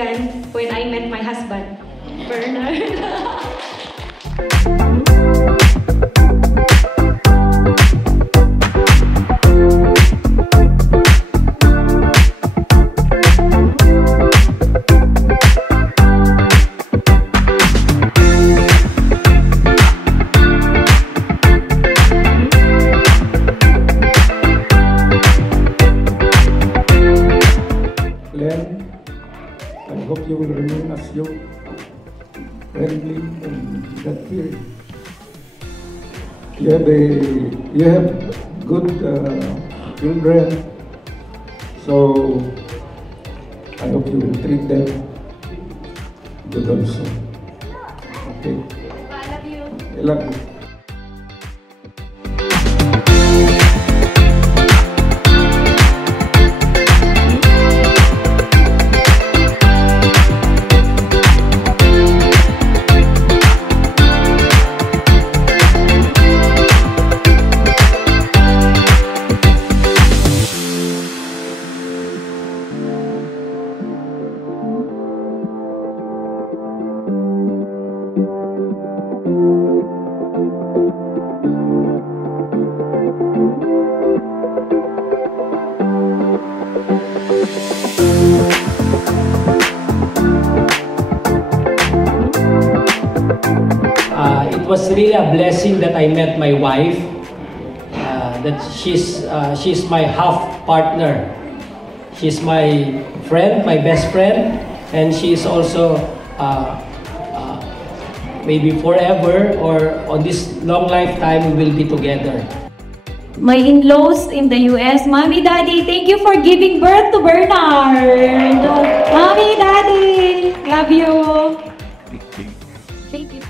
began when I met my husband, Bernard. I hope you will remain as you, friendly and God-fearing. You have good children, so I hope you will treat them good also. Okay. I love you. I love you. It was really a blessing that I met my wife. That she's my half partner. She's my friend, my best friend, and she's also maybe forever or on this long lifetime we will be together. My in-laws in the US, Mommy, Daddy, thank you for giving birth to Bernard. Mommy, Daddy, love you. Thank you.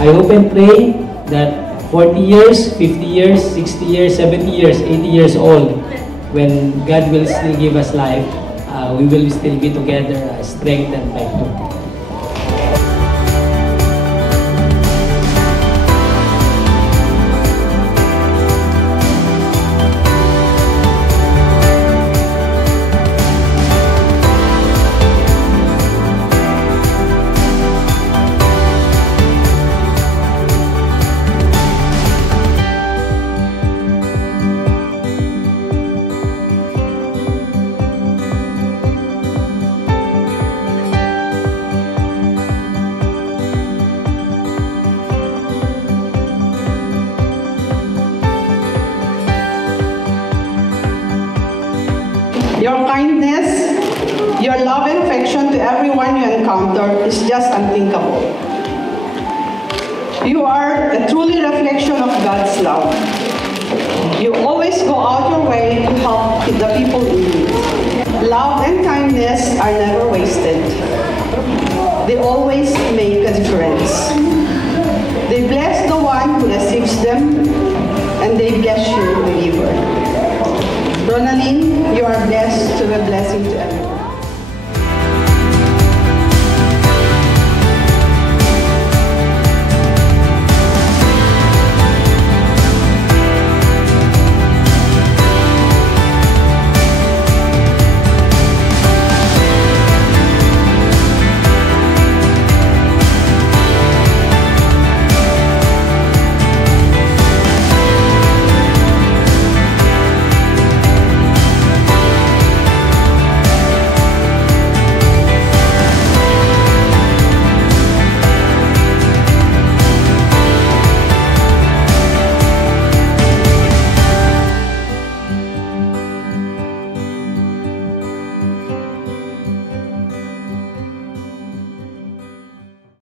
I hope and pray that 40 years, 50 years, 60 years, 70 years, 80 years old, when God will still give us life, we will still be together, strengthened by Him. Your kindness, your love and affection to everyone you encounter is just unthinkable. You are a truly reflection of God's love. You always go out your way to help the people in need. Love and kindness are never wasted. They always make a difference. They bless the one who receives them, and they bless you, the giver. Ronaline, you are blessed to be a blessing to everyone.